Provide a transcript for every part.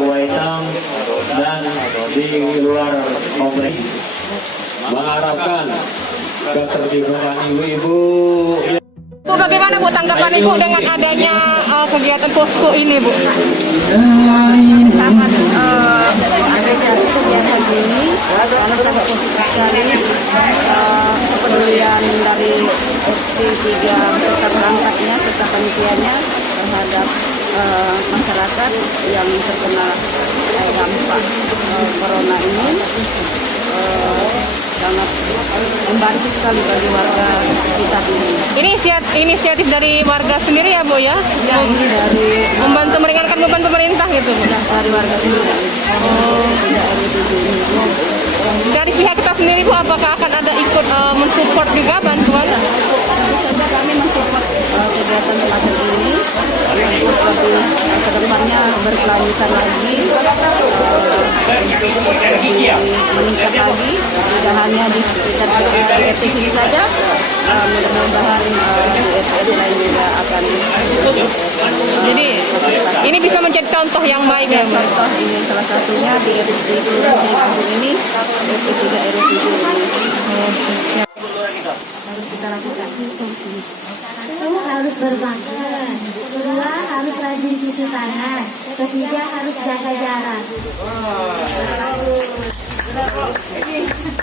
Waitam dan di luar komplek mengharapkan keterlibatan ibu-ibu. Bu, bagaimana Bu tanggapan Ibu dengan adanya kegiatan posko ini, Bu? Sangat apresiasi kegiatan ini karena sangat positif sekali kepedulian dari RT 3 serta perangkatnya serta panitianya terhadap masyarakat yang terkena dampak corona ini. Sangat membantu sekali bagi warga kita ini. Ini inisiatif dari warga sendiri ya, Bu ya? Ya, ini dari Membantu meringankan beban pemerintah gitu, Bu? dari warga sendiri. Tidak RW7 ini. Dari pihak kita sendiri, Bu, apakah akan ada ikut mensupport juga bantuan? Tentu saja kami mensupport kegiatan semacam ini untuk lebih kedepannya berkelanjutan lagi, meningkat lagi, tidak hanya di sekitar RT ini saja, mudah-mudahan di RT lain juga akan. Jadi ini bisa menjadi contoh yang baik ya, Bu? Contoh ini salah satunya di kampung ini RT 3 RW 7 ini. Harus kita lakukan. Satu, harus bermasker. Kedua, harus rajin cuci tangan. Ketiga, harus jaga jarak.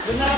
Benar.